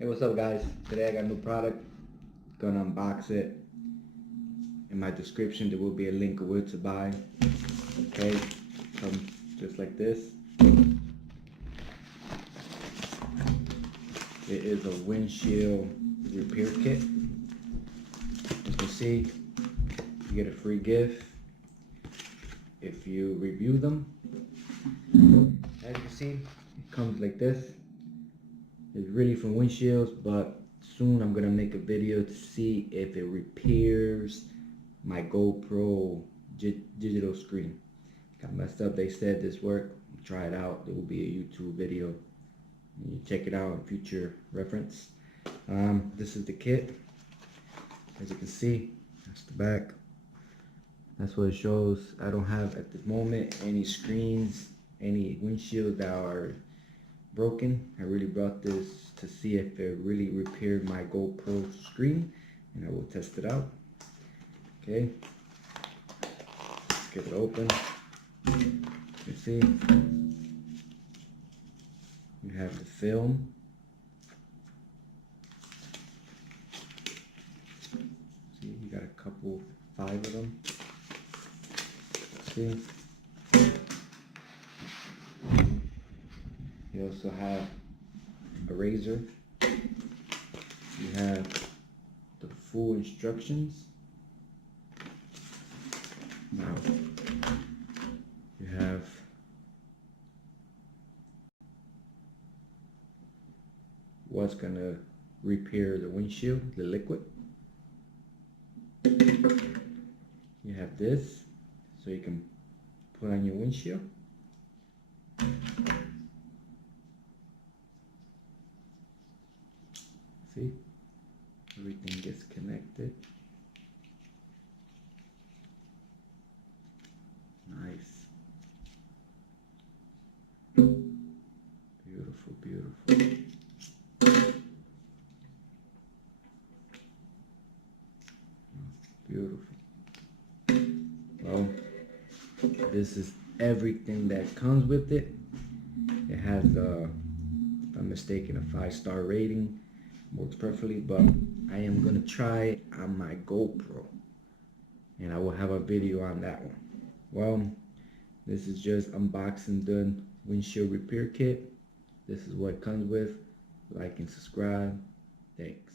Hey, what's up guys? Today I got a new product. Gonna unbox it. In my description there will be a link of where to buy. Okay, comes just like this. It is a windshield repair kit. As you can see, you get a free gift if you review them. As you can see, it comes like this. It's really for windshields, but soon I'm gonna make a video to see if it repairs my GoPro digital screen. Got messed up. They said this worked. Try it out. There will be a YouTube video. You check it out in future reference. This is the kit. As you can see, that's the back. That's what it shows. I don't have at the moment any screens, any windshields that are broken. I really brought this to see if it really repaired my GoPro screen, and I will test it out. Okay, let's get it open. You see, you have the film. See, you got a couple, 5 of them. See, you also have a razor. You have the full instructions. Now, you have what's gonna repair the windshield, the liquid. You have this, so you can put on your windshield. See, everything gets connected. Nice. Beautiful, beautiful. Beautiful. Well, this is everything that comes with it. It has, if I'm mistaken, a 5-star rating. Works perfectly, but I am gonna try it on my GoPro, and I will have a video on that one. Well, this is just unboxing done windshield repair kit. This is what it comes with. Like and subscribe. Thanks.